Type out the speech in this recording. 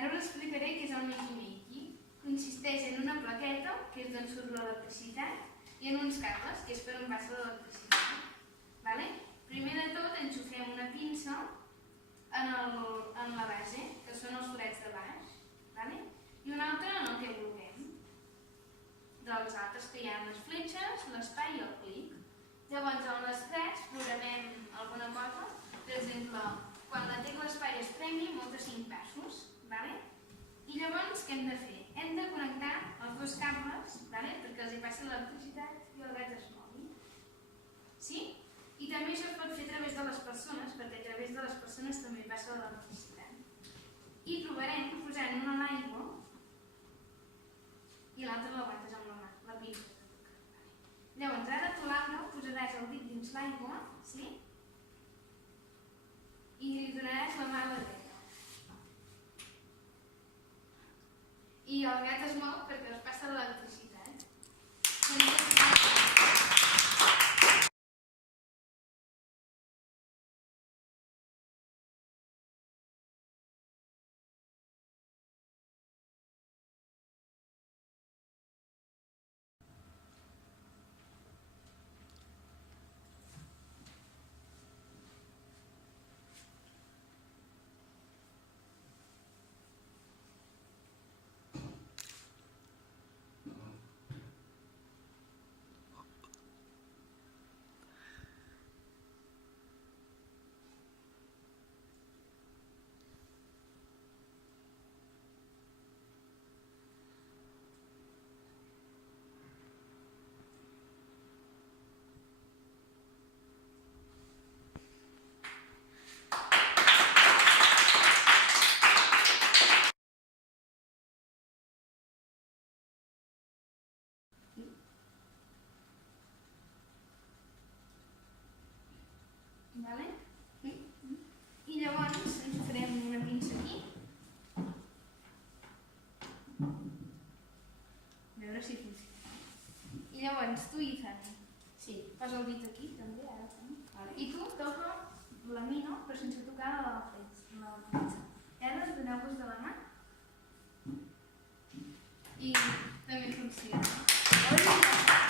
Ara us explicaré què és el Makey. Consisteix en una plaqueta, que és d'on surt l'electricitat, i en uns cables, que és per on passa l'electricitat. Primer de tot enxufem una pinça en la base, que són els forats de baix, i una altra en el que vulguem. Dels altres que hi ha les fletxes, l'espai i el clic. Llavors, amb les tres programem alguna cosa, per exemple, quan la tecla espai es prengui, molta 5 passos. I llavors, què hem de fer? Hem de connectar els dos cables perquè els hi passi l'electricitat i el gat es mogui. Sí? I també això es pot fer a través de les persones, perquè a través de les persones també passa l'electricitat. I provarem posant una a l'aigua i l'altra l'aguantes amb la mà, la pinça. Llavors, ara tu, Laura, posaràs el dit dins l'aigua, sí? I li donaràs la mà a la dreta. I el gat es mou perquè es passa l'electricitat. I llavors ens farem una pinça aquí. A veure si funciona. I llavors tu, Ethan, posa el dit aquí també, ara. I tu toca la mina, però sense tocar la pinça. I ara doneu-vos de la mà. I també funciona.